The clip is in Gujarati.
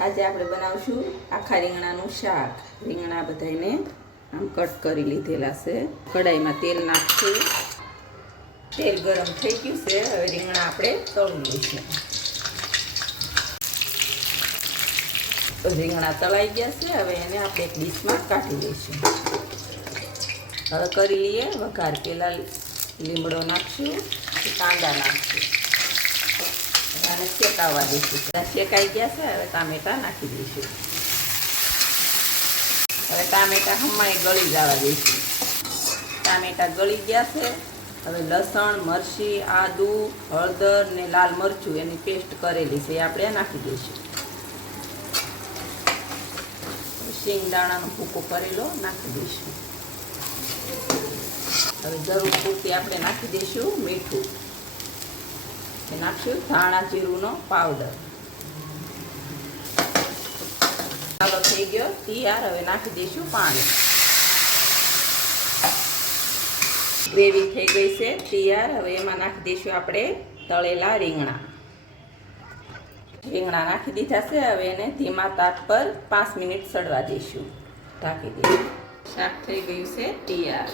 આજે આપણે બનાવશું આખા રીંગણાનું શાક। રીંગણા બધાને આમ કટ કરી લીધેલા છે। કડાઈમાં તેલ નાખશું। તેલ ગરમ થઈ ગયું છે। હવે રીંગણા આપણે તળી લઈશું। રીંગણા તળાઈ ગયા છે। હવે એને આપણે એક ડીશમાં કાઢી લઈશું। હવે કરી લઈએ વઘાર। પહેલાં લીમડો નાખશું, કાંદા નાખશું, અને શેકાવા દઈશું। શેકાઈ ગયા છે। હવે ટામેટા નાખી દઈશું। હવે ટામેટા હમાય ગળી જવા દઈશું। ટામેટા ગળી ગયા છે। હવે લસણ, મરચી, આદુ, હળદર ને લાલ મરચું એની પેસ્ટ કરેલી છે એ આપણે નાખી દઈશું। શિંગદાણાનો ભૂકો કરેલો નાખી દઈશું। હવે જરૂર પૂરતી આપણે નાખી દઈશું મીઠું। નાખશું ધાણા જીરુંનો પાવડર। ચાલો થઈ ગયો તૈયાર। હવે નાખી દઈશું પાણી। ગ્રેવી થઈ ગઈ છે તૈયાર। હવે એમાં નાખી દઈશું આપણે તળેલા રીંગણા। રીંગણા નાખી દીધા છે। હવે એને ધીમા તાપ પર 5 મિનિટ સડવા દઈશું। ઢાંકી દઈશું। શાક થઈ ગયું છે તૈયાર।